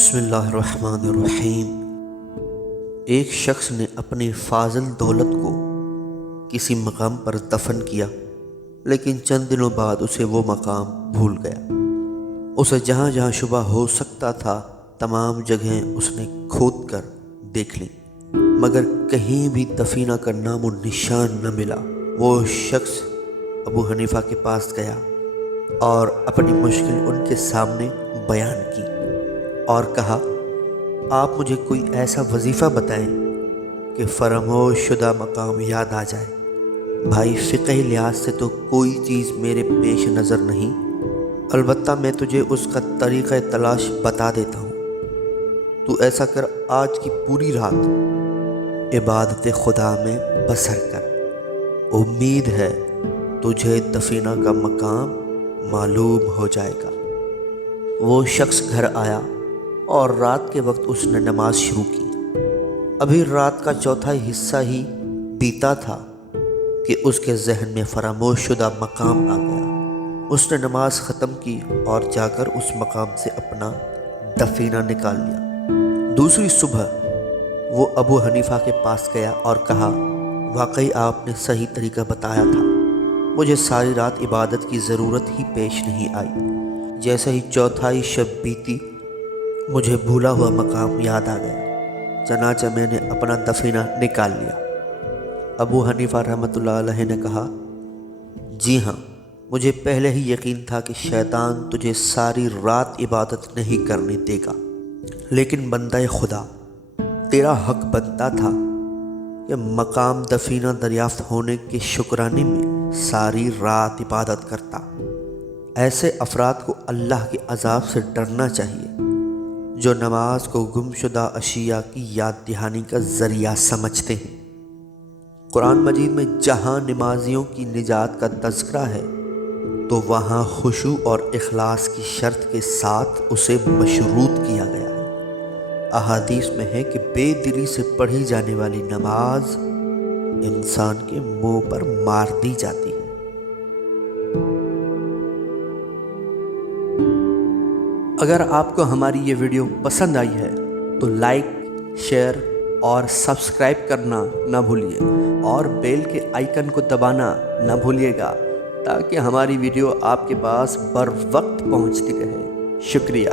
बिस्मिल्लाहिर्रहमानिर्रहीम। एक शख्स ने अपनी फाजिल दौलत को किसी मकाम पर दफन किया, लेकिन चंद दिनों बाद उसे वो मकाम भूल गया। उसे जहाँ जहाँ शुबा हो सकता था तमाम जगहें उसने खोद कर देख ली, मगर कहीं भी दफीना का नामो निशान न मिला। वो शख्स अबू हनीफा के पास गया और अपनी मुश्किल उनके सामने बयान की और कहा, आप मुझे कोई ऐसा वजीफ़ा बताएं कि फरामोश शुदा मकाम याद आ जाए। भाई, फ़िक़ही लिहाज से तो कोई चीज़ मेरे पेश नज़र नहीं, अलबत्ता मैं तुझे उसका तरीक़ा तलाश बता देता हूँ। तू ऐसा कर, आज की पूरी रात इबादत खुदा में बसर कर। उम्मीद है तुझे दफीना का मकाम मालूम हो जाएगा। वो शख्स घर आया और रात के वक्त उसने नमाज शुरू की। अभी रात का चौथा हिस्सा ही बीता था कि उसके जहन में फरामोश शुदा मकाम आ गया। उसने नमाज ख़त्म की और जाकर उस मकाम से अपना दफीना निकाल लिया। दूसरी सुबह वो अबू हनीफा के पास गया और कहा, वाकई आपने सही तरीका बताया था, मुझे सारी रात इबादत की ज़रूरत ही पेश नहीं आई। जैसे ही चौथाई शब बीती, मुझे भूला हुआ मकाम याद आ गया, चनाचा मैंने अपना दफीना निकाल लिया। अबू हनीफा रहमतुल्लाह अलैह ने कहा, जी हाँ, मुझे पहले ही यकीन था कि शैतान तुझे सारी रात इबादत नहीं करने देगा, लेकिन बंदा खुदा, तेरा हक बनता था कि मकाम दफीना दरियाफ्त होने के शुक्राने में सारी रात इबादत करता। ऐसे अफराद को अल्लाह के अजाब से डरना चाहिए जो नमाज को गुमशुदा अशिया की याद दहानी का ज़रिया समझते हैं। कुरान मजीद में जहाँ नमाजियों की निजात का तज़किरा है तो वहाँ खुशू और इखलास की शर्त के साथ उसे मशरूत किया गया है। अहादीस में है कि बेदिली से पढ़ी जाने वाली नमाज इंसान के मुंह पर मार दी जाती है। अगर आपको हमारी ये वीडियो पसंद आई है तो लाइक, शेयर और सब्सक्राइब करना ना भूलिए और बेल के आइकन को दबाना ना भूलिएगा ताकि हमारी वीडियो आपके पास बर वक्त पहुंचती रहे। शुक्रिया।